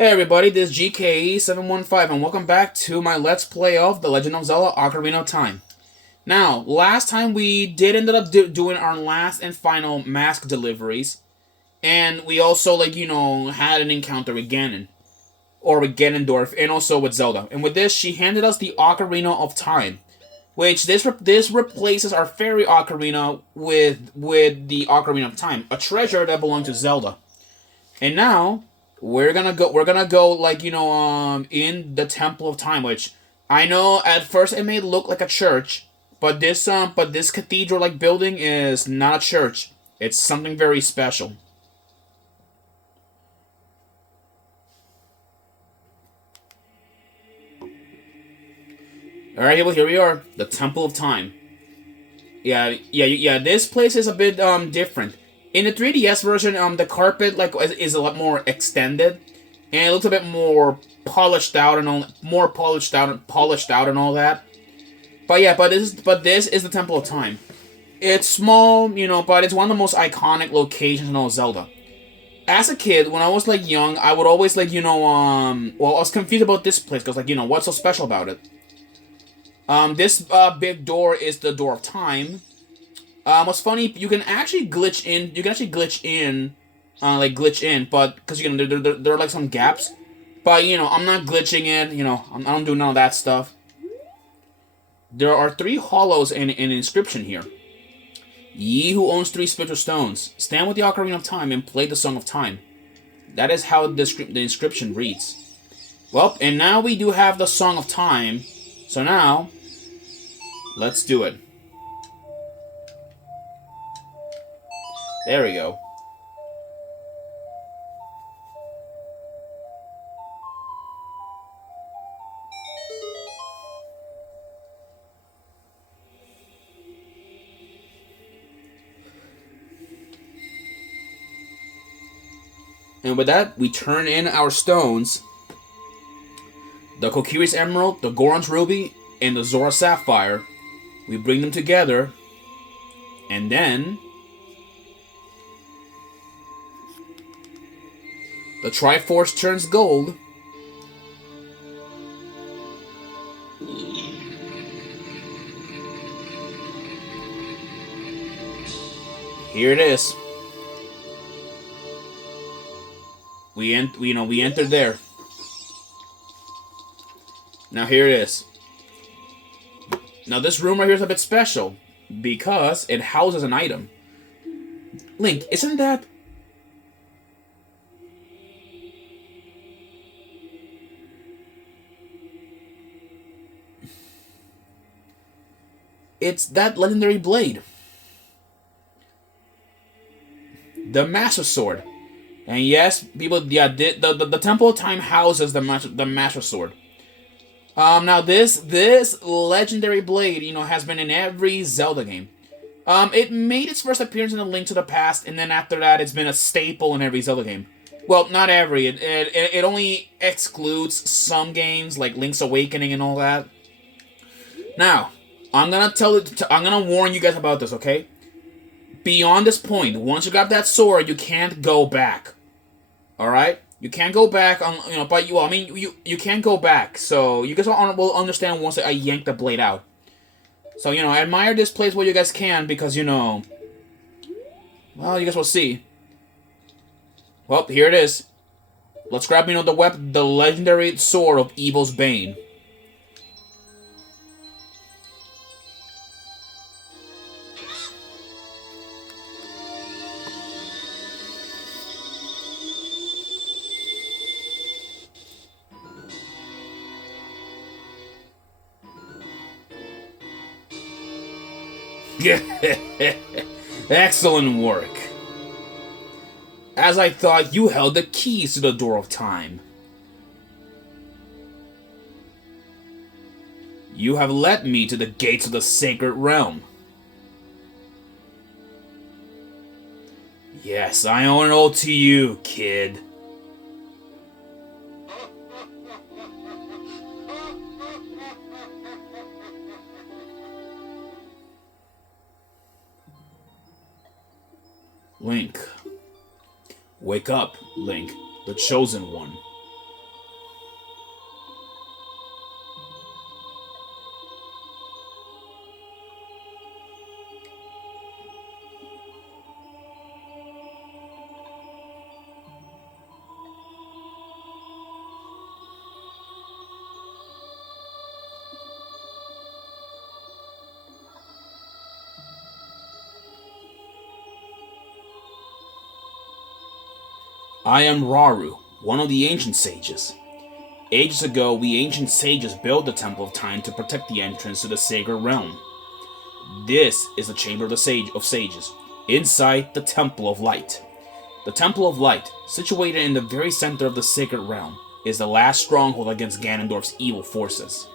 Hey everybody, this is GKE715 and welcome back to my Let's Play of The Legend of Zelda Ocarina of Time. Now, last time we did end up doing our last and final mask deliveries, and we also, had an encounter with Ganon, or with Ganondorf, and also with Zelda. And with this, she handed us the Ocarina of Time, which this replaces our Fairy Ocarina with the Ocarina of Time, a treasure that belonged to Zelda. And now we're gonna go in the Temple of Time, which I know at first it may look like a church, but this cathedral like building is not a church. It's something very special. All right, well, here we are, the Temple of Time. Yeah. This place is a bit different. In the 3DS version, the carpet is a lot more extended, and it looks a bit more polished out and polished out and all that. But yeah, this is the Temple of Time. It's small, but it's one of the most iconic locations in all Zelda. As a kid, when I was young, I would always I was confused about this place because what's so special about it? This big door is the Door of Time. What's funny, you can actually glitch in. Glitch in, but because there are some gaps. But I'm not glitching in. I don't do none of that stuff. There are 3 hollows and an inscription here. Ye who owns 3 spiritual stones, stand with the Ocarina of Time and play the Song of Time. That is how the inscription reads. Well, and now we do have the Song of Time. So now, let's do it. There we go. And with that, we turn in our stones. The Kokiri's Emerald, the Goron's Ruby, and the Zora Sapphire. We bring them together. And then the Triforce turns gold. Here it is. We enter there. Now here it is. Now this room right here is a bit special because it houses an item. Link, isn't that... It's that legendary blade. The Master Sword. And yes, people, yeah, the Temple of Time houses the Master Sword. Now this legendary blade, has been in every Zelda game. It made its first appearance in A Link to the Past, and then after that, it's been a staple in every Zelda game. Well, not every. It only excludes some games like Link's Awakening and all that. Now, I'm gonna warn you guys about this, okay? Beyond this point, once you grab that sword, you can't go back. All right, you can't go back on, but you can't go back. So you guys will understand once I yank the blade out. So admire this place where you guys can because well, you guys will see. Well, here it is. Let's grab the legendary sword of Evil's Bane. Excellent work. As I thought, you held the keys to the Door of Time. You have led me to the gates of the Sacred Realm. Yes, I owe it all to you, kid. Link. Wake up, Link, the Chosen One. I am Raru, one of the ancient sages. Ages ago, we ancient sages built the Temple of Time to protect the entrance to the sacred realm. This is the Chamber of the Sages, inside the Temple of Light. The Temple of Light, situated in the very center of the sacred realm, is the last stronghold against Ganondorf's evil forces.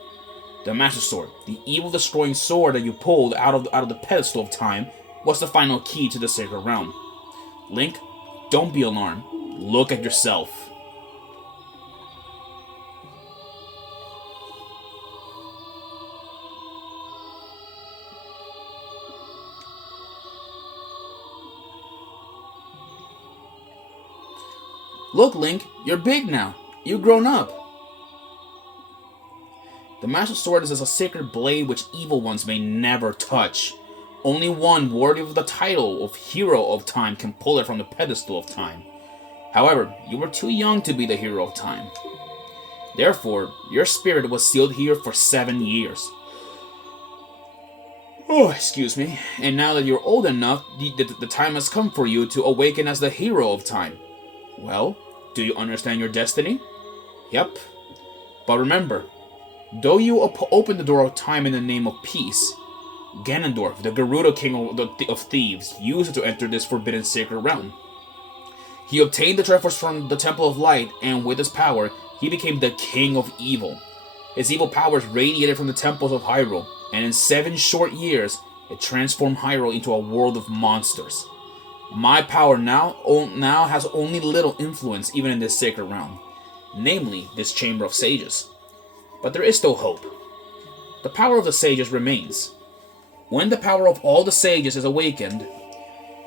The Master Sword, the evil-destroying sword that you pulled out of the pedestal of time, was the final key to the sacred realm. Link, don't be alarmed. Look at yourself. Look, Link, you're big now. You've grown up. The Master Sword is a sacred blade which evil ones may never touch. Only one worthy of the title of Hero of Time can pull it from the pedestal of time. However, you were too young to be the Hero of Time. Therefore, your spirit was sealed here for 7 years. Oh, excuse me. And now that you're old enough, the time has come for you to awaken as the Hero of Time. Well, do you understand your destiny? Yep. But remember, though you open the door of time in the name of peace, Ganondorf, the Gerudo King of Thieves, used it to enter this forbidden sacred realm. He obtained the Triforce from the Temple of Light, and with his power, he became the King of Evil. His evil powers radiated from the temples of Hyrule, and in 7 short years, it transformed Hyrule into a world of monsters. My power now has only little influence even in this sacred realm, namely this Chamber of Sages. But there is still hope. The power of the sages remains. When the power of all the sages is awakened,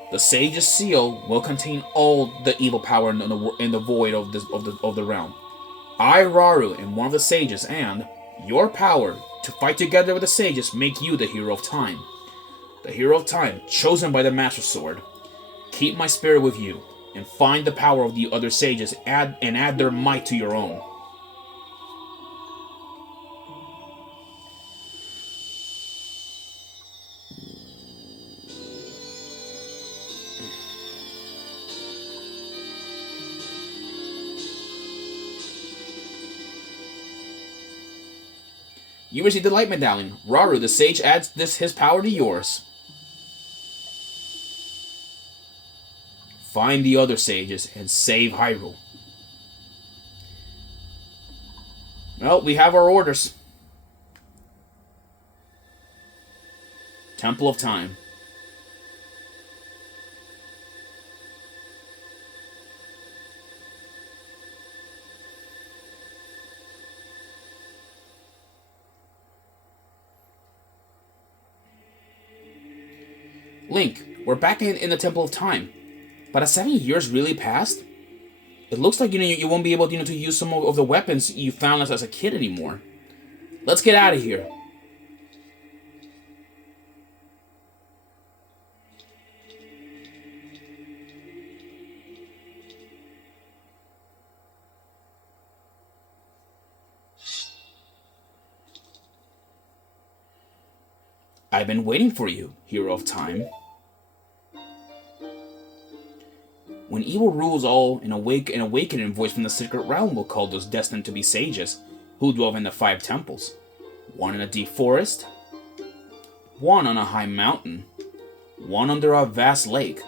the Sage's seal will contain all the evil power in the void of the realm. I, Raru, am one of the sages, and your power to fight together with the sages make you the Hero of Time. The Hero of Time, chosen by the Master Sword. Keep my spirit with you, and find the power of the other sages and add their might to your own. You receive the Light Medallion. Raru, the sage, adds his power to yours. Find the other sages and save Hyrule. Well, we have our orders. Temple of Time. Link, we're back in the Temple of Time. But has 7 years really passed? It looks like you won't be able to use some of the weapons you found as a kid anymore. Let's get out of here. I've been waiting for you, Hero of Time. When evil rules all, an awakening voice from the secret realm will call those destined to be sages, who dwell in the 5 temples. One in a deep forest, one on a high mountain, one under a vast lake,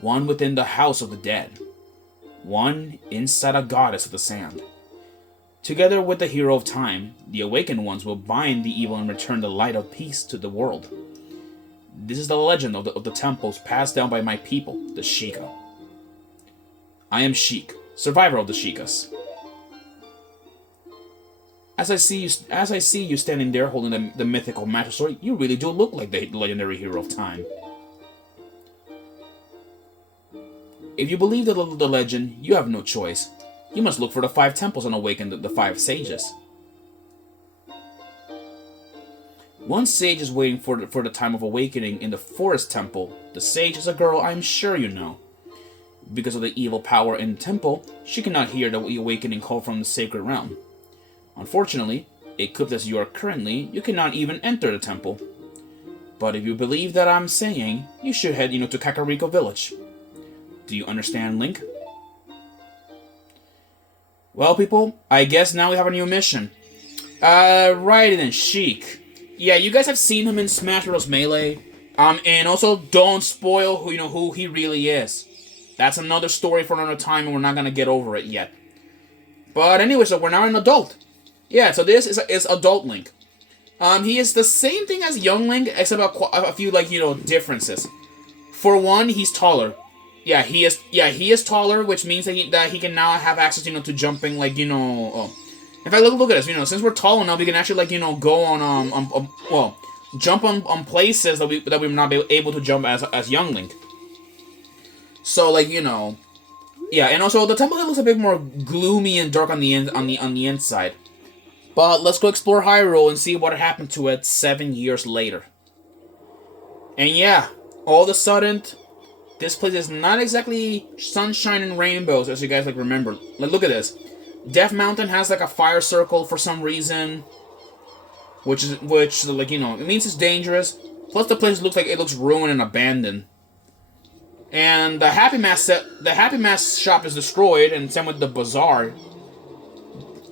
one within the house of the dead, one inside a goddess of the sand. Together with the Hero of Time, the awakened ones will bind the evil and return the light of peace to the world. This is the legend of the temples passed down by my people, the Sheikah. I am Sheik, survivor of the Sheikahs. As I see you standing there holding the mythical Master Sword, you really do look like the legendary Hero of Time. If you believe the legend, you have no choice. You must look for the 5 temples and awaken the 5 sages. One sage is waiting for the time of awakening in the Forest Temple. The sage is a girl I'm sure you know. Because of the evil power in the temple, she cannot hear the awakening call from the sacred realm. Unfortunately, equipped as you are currently, you cannot even enter the temple. But if you believe that I'm saying, you should head to Kakariko Village. Do you understand, Link? Well, people, I guess now we have a new mission. Right then, Sheik. Yeah, you guys have seen him in Smash Bros. Melee. And also, don't spoil who he really is. That's another story for another time, and we're not gonna get over it yet. But anyway, so we're now an adult. Yeah, so this is adult Link. He is the same thing as young Link, except a few differences. For one, he's taller. Yeah, he is taller, which means that he can now have access, to jumping, oh. In fact, look at us, since we're tall enough, we can actually, go on, jump on places that we're not able to jump as young Link. So, yeah, and also the temple looks a bit more gloomy and dark on the inside. But let's go explore Hyrule and see what happened to it 7 years later. And yeah, all of a sudden, this place is not exactly sunshine and rainbows, as you guys remember. Look at this. Death Mountain has a fire circle for some reason, which it means it's dangerous. Plus, the place looks ruined and abandoned. And the Happy Mask shop is destroyed, and same with the bazaar.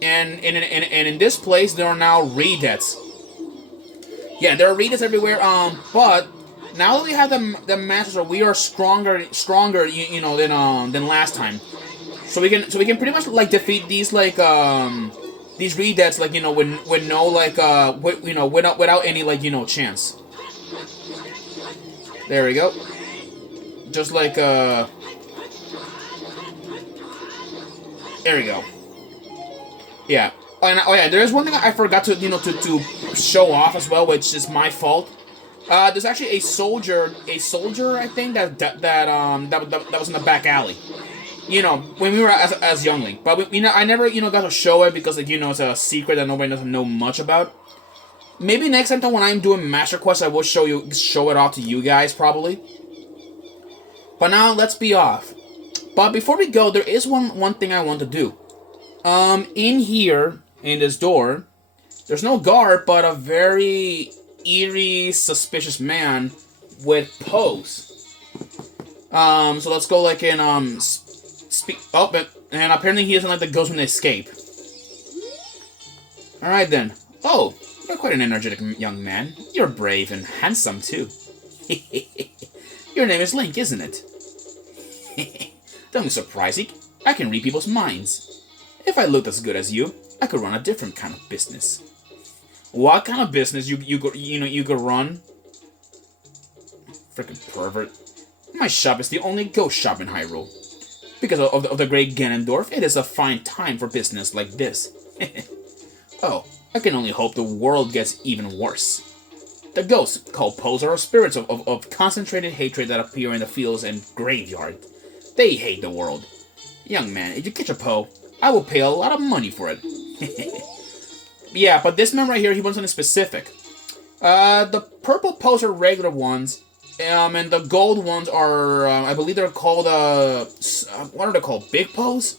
And in this place, there are now Redettes. Yeah, there are Redettes everywhere. But now that we have the Master Sword, we are stronger, than last time. So we can pretty much defeat these Redettes with no without any chance. There we go. Just there we go. Yeah. Oh yeah, there is one thing I forgot to show off as well, which is my fault. There's actually a soldier I think that was in the back alley. When we were as young Link, but I never got to show it because it's a secret that nobody doesn't know much about. Maybe next time when I'm doing Master Quest, I will show it off to you guys probably. But now let's be off. But before we go, there is one thing I want to do. In here, in this door, there's no guard, but a very eerie, suspicious man with pose. So let's go speak. Oh, and apparently he doesn't like the ghost when they escape. All right then. Oh, you're quite an energetic young man. You're brave and handsome too. Your name is Link, isn't it? Don't be surprised. I can read people's minds. If I looked as good as you, I could run a different kind of business. What kind of business you could run? Freaking pervert. My shop is the only ghost shop in Hyrule. Because of the great Ganondorf, it is a fine time for business like this. Oh, I can only hope the world gets even worse. The ghosts, called Poes, are spirits of concentrated hatred that appear in the fields and graveyard. They hate the world. Young man, if you catch a Poe, I will pay a lot of money for it. Yeah, but this man right here, he wants something specific. The purple Poes are regular ones, and the gold ones are, I believe they're called, what are they called? Big Poes?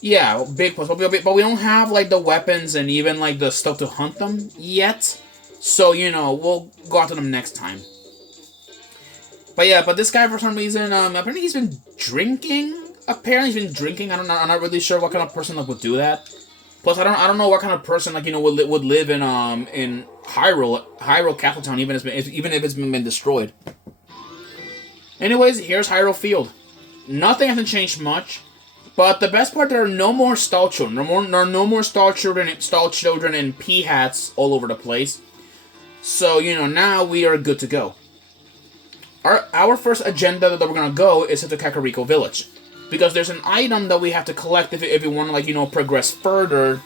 Yeah, big Poes. But we don't have, the weapons and even, the stuff to hunt them yet. So, we'll go after them next time. But yeah, this guy, for some reason, apparently he's been drinking. I'm not really sure what kind of person would do that. Plus, I don't know what kind of person would live in Hyrule Castle Town, even if it's been destroyed. Anyways, here's Hyrule Field. Nothing hasn't changed much, but the best part, there are no more stall children. There are no more stall children in pea hats all over the place. So now we are good to go. Our first agenda that we're gonna go is to Kakariko Village. Because there's an item that we have to collect if we want to, progress further,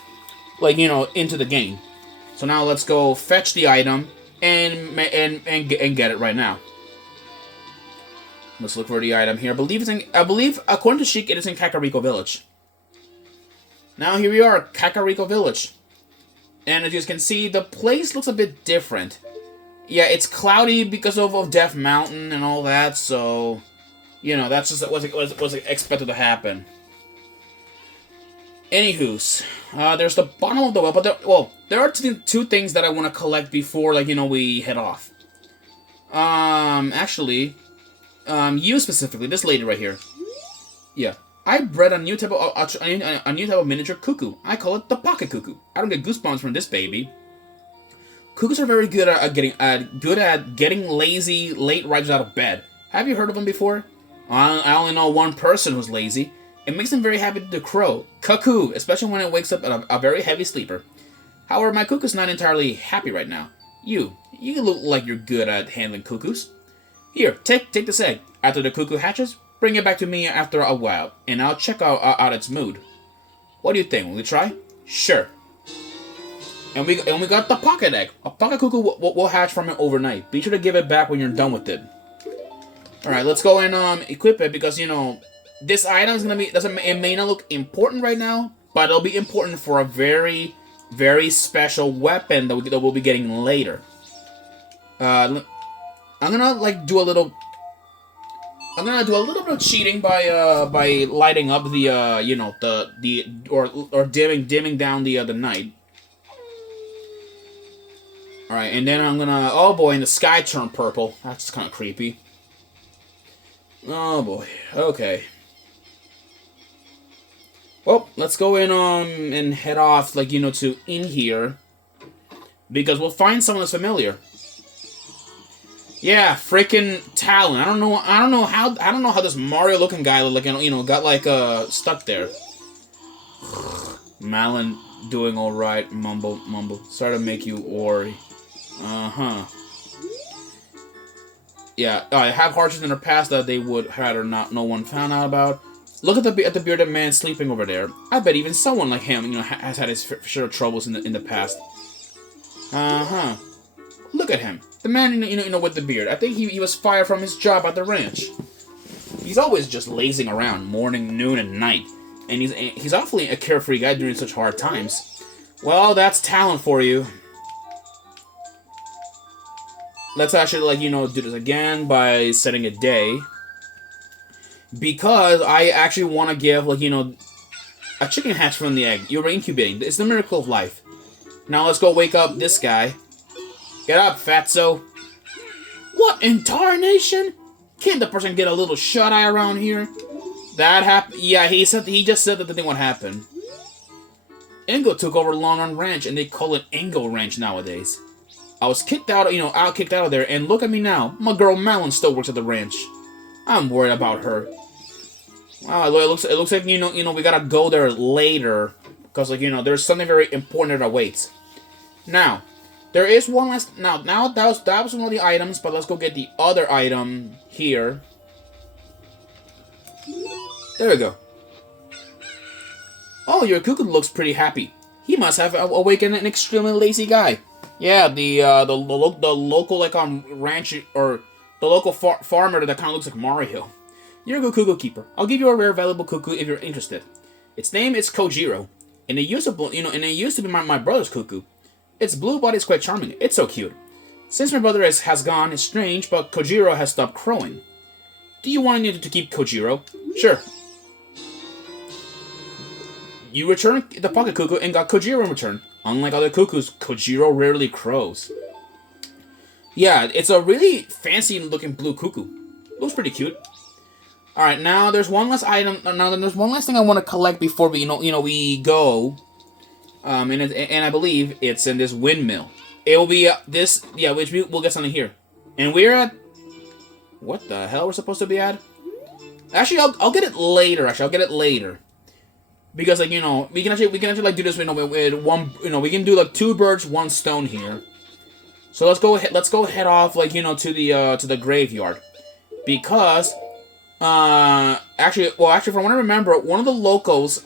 into the game. So now let's go fetch the item and get it right now. Let's look for the item here. I believe, according to Sheik, it is in Kakariko Village. Now here we are, Kakariko Village. And as you can see, the place looks a bit different. Yeah, it's cloudy because of Death Mountain and all that, so... that's just what was expected to happen. Anywho's, there's the bottom of the well, but there are two things that I want to collect before, we head off. Actually, you specifically, this lady right here. Yeah, I bred a new type of a new type of miniature cuckoo. I call it the pocket cuckoo. I don't get goosebumps from this baby. Cuckoos are very good at getting lazy late rises out of bed. Have you heard of them before? I only know one person who's lazy. It makes them very happy to crow, cuckoo, especially when it wakes up at a very heavy sleeper. However, my cuckoo's not entirely happy right now. You look like you're good at handling cuckoos. Here, take this egg. After the cuckoo hatches, bring it back to me after a while, and I'll check out its mood. What do you think? Will we try? Sure. And we got the pocket egg. A pocket cuckoo will hatch from it overnight. Be sure to give it back when you're done with it. Alright, let's go and equip it because, this item is going to be... It may not look important right now, but it'll be important for a very, very special weapon that we'll be getting later. I'm gonna do a little bit of cheating by lighting up or dimming down the night. All right, and then I'm gonna. Oh boy, and the sky turned purple. That's kind of creepy. Oh boy. Okay. Well, let's go in and head off to in here because we'll find someone that's familiar. Yeah, freaking Talon. I don't know how this Mario looking guy got stuck there. Malon doing all right. Mumble. Sorry to make you worry. Yeah, I have hardships in the past that they would rather not no one found out about. Look at the bearded man sleeping over there. I bet even someone like him, has had his share of troubles in the past. Look at him. The man, with the beard. I think he was fired from his job at the ranch. He's always just lazing around, morning, noon, and night. And he's awfully a carefree guy during such hard times. Well, that's talent for you. Let's actually, do this again by setting a day. Because I actually want to give, a chicken hatch from the egg. You're incubating. It's the miracle of life. Now let's go wake up this guy. Get up, fatso. What in tarnation? Can't the person get a little shut-eye around here? That happened. Yeah, he just said that the thing would happen. Ingo took over Long Run Ranch, and they call it Ingo Ranch nowadays. I was kicked out of there, and look at me now. My girl Malin still works at the ranch. I'm worried about her. Wow, it looks like we gotta go there later because there's something very important that awaits. Now, there is one last. Now that was one of the items, but let's go get the other item here. There we go. Oh, your cuckoo looks pretty happy. He must have awakened an extremely lazy guy. Yeah, the local ranch or the local farmer that kind of looks like Mario. You're a good cuckoo keeper. I'll give you a rare, valuable cuckoo if you're interested. Its name is Kojiro, and it used to be my brother's cuckoo. Its blue body is quite charming. It's so cute. Since my brother has gone, it's strange, but Kojiro has stopped crowing. Do you want to keep Kojiro? Sure. You return the pocket cuckoo and got Kojiro in return. Unlike other cuckoos, Kojiro rarely crows. Yeah, it's a really fancy-looking blue cuckoo. Looks pretty cute. All right, now there's one last item. Now there's one last thing I want to collect before we we go. And I believe it's in this windmill. It will be this. Yeah, which we'll get something here. And we're at. What the hell we're supposed to be at? Actually, I'll get it later. I'll get it later. Because we can actually do this with one. We can do 2 birds, 1 stone here. So let's go head off to the graveyard, because actually from what I remember, one of the locals,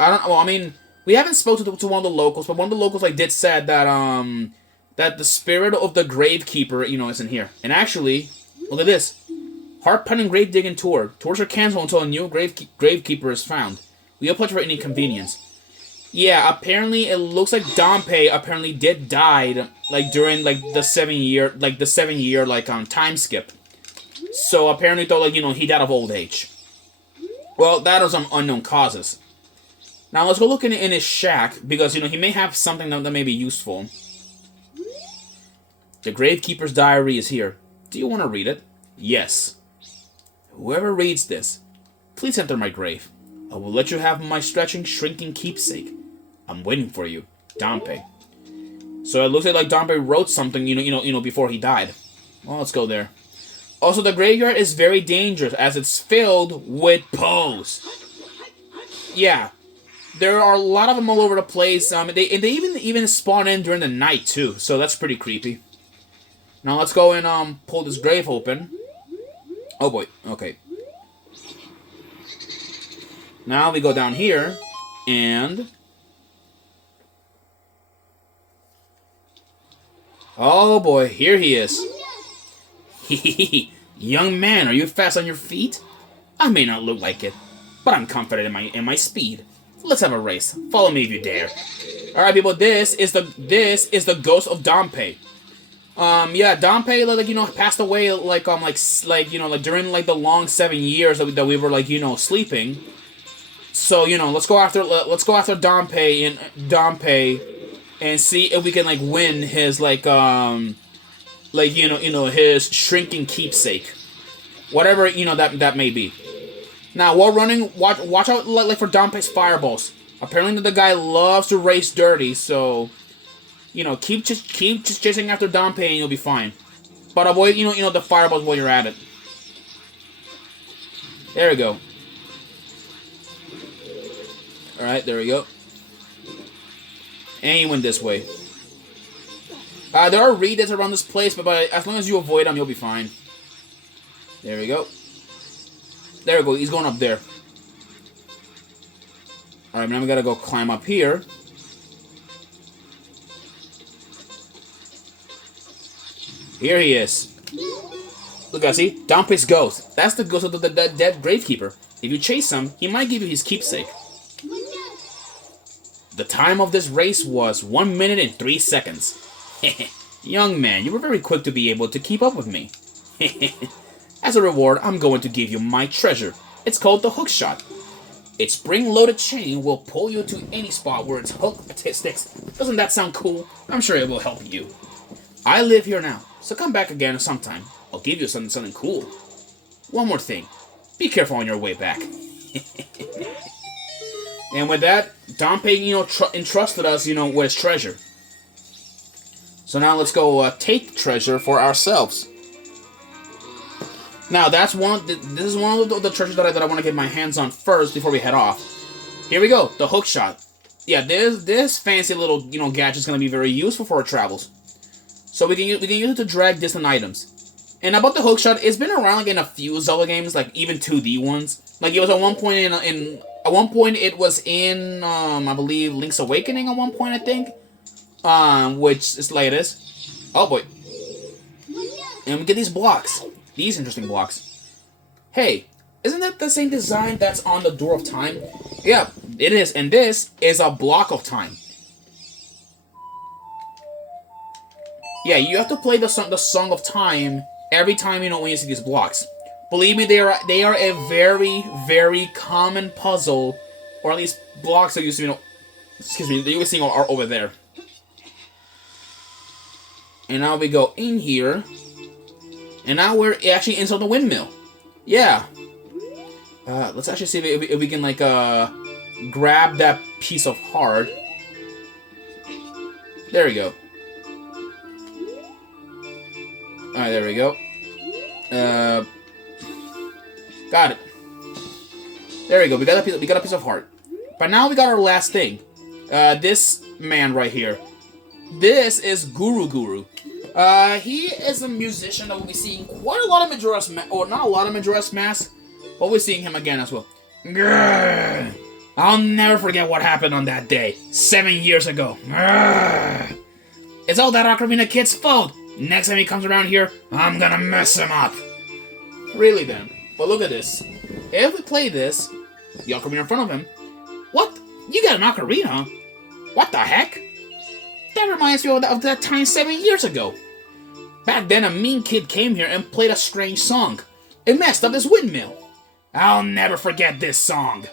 we haven't spoken to one of the locals, but one of the locals did said that that the spirit of the gravekeeper is in here. And actually, look at this. Heart Penning Grave Digging Tour. Tours are canceled until a new gravekeeper is found. We apologize for any inconvenience. Yeah, apparently it looks like Dompe apparently did died during the 7 year time skip. So apparently though he died of old age. Well, that was unknown causes. Now let's go look in his shack because he may have something that may be useful. The Gravekeeper's diary is here. Do you want to read it? Yes. Whoever reads this, please enter my grave. I will let you have my stretching, shrinking keepsake. I'm waiting for you, Dampé. So it looks like Dampé wrote something, before he died. Well, let's go there. Also, the graveyard is very dangerous as it's filled with Poes. Yeah, there are a lot of them all over the place. They even spawn in during the night too, so that's pretty creepy. Now let's go and pull this grave open. Oh boy, okay. Now we go down here, and oh boy, here he is. Young man, are you fast on your feet? I may not look like it, but I'm confident in my speed. Let's have a race. Follow me if you dare. All right, people. This is the ghost of Dampé. Yeah, Dampé, passed away during the long 7 years that we were sleeping. So let's go after Dampé and see if we can win his his shrinking keepsake, whatever that may be. Now while running, watch out for Dampé's fireballs. Apparently the guy loves to race dirty, so keep just chasing after Dampé and you'll be fine. But avoid the fireballs while you're at it. There we go. All right, there we go. And you went this way. There are reedits around this place, but as long as you avoid them, you'll be fine. There we go. There we go. He's going up there. Alright, now we gotta go climb up here. Here he is. Look, I see. Dampé's ghost. That's the ghost of the dead gravekeeper. If you chase him, he might give you his keepsake. The time of this race was 1 minute and 3 seconds. Young man, you were very quick to be able to keep up with me. As a reward, I'm going to give you my treasure. It's called the hook shot. Its spring-loaded chain will pull you to any spot where its hook sticks. Doesn't that sound cool? I'm sure it will help you. I live here now, so come back again sometime. I'll give you something cool. One more thing. Be careful on your way back. And with that, Dampé, entrusted us, with his treasure. So now let's go take the treasure for ourselves. Now this is one of the treasures that I want to get my hands on first before we head off. Here we go, the hook shot. Yeah, this fancy little gadget is gonna be very useful for our travels. So we can use it to drag distant items. And about the hook shot, it's been around in a few Zelda games, even 2D ones. It was at one point it was in I believe Link's Awakening at one point, I think. Which is like this. Oh boy. And we get these blocks. These interesting blocks. Hey, isn't that the same design that's on the Door of Time? Yeah, it is. And this is a block of time. Yeah, you have to play the Song of Time every time when you see these blocks. Believe me, they are a very, very common puzzle, or at least blocks that you see, that you were seeing are over there. And now we go in here. And now we're actually inside the windmill. Yeah. Let's actually see if we can, grab that piece of heart. There we go. Alright, there we go. Got it. There we go. We got a piece of heart. But now we got our last thing. This man right here. This is Guru. He is a musician that we'll be seeing quite a lot of Majora's Mask, or not a lot of Majora's Mask, but we're seeing him again as well. Grrr. I'll never forget what happened on that day, 7 years ago. Grrr. It's all that Ocarina kid's fault. Next time he comes around here, I'm gonna mess him up. Really then. But look at this. If we play this, the Ocarina in front of him, what? You got an Ocarina? What the heck? That reminds me of that time 7 years ago. Back then, a mean kid came here and played a strange song. It messed up his windmill. I'll never forget this song.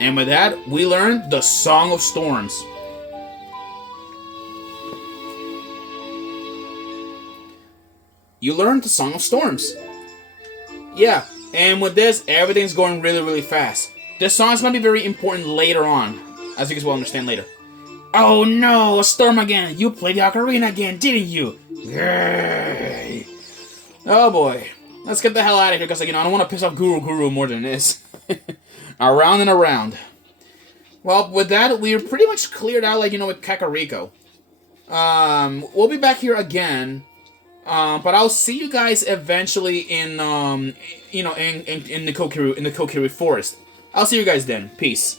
And with that, we learned the Song of Storms. You learned the Song of Storms. Yeah, and with this, everything's going really, really fast. This song is going to be very important later on, as you guys will understand later. Oh no, a storm again! You played the Ocarina again, didn't you? Yay. Oh boy. Let's get the hell out of here, because, I don't want to piss off Guru more than this. Around and around. Well, with that, we're pretty much cleared out, with Kakariko. We'll be back here again. But I'll see you guys eventually in the Kokiri Forest. I'll see you guys then. Peace.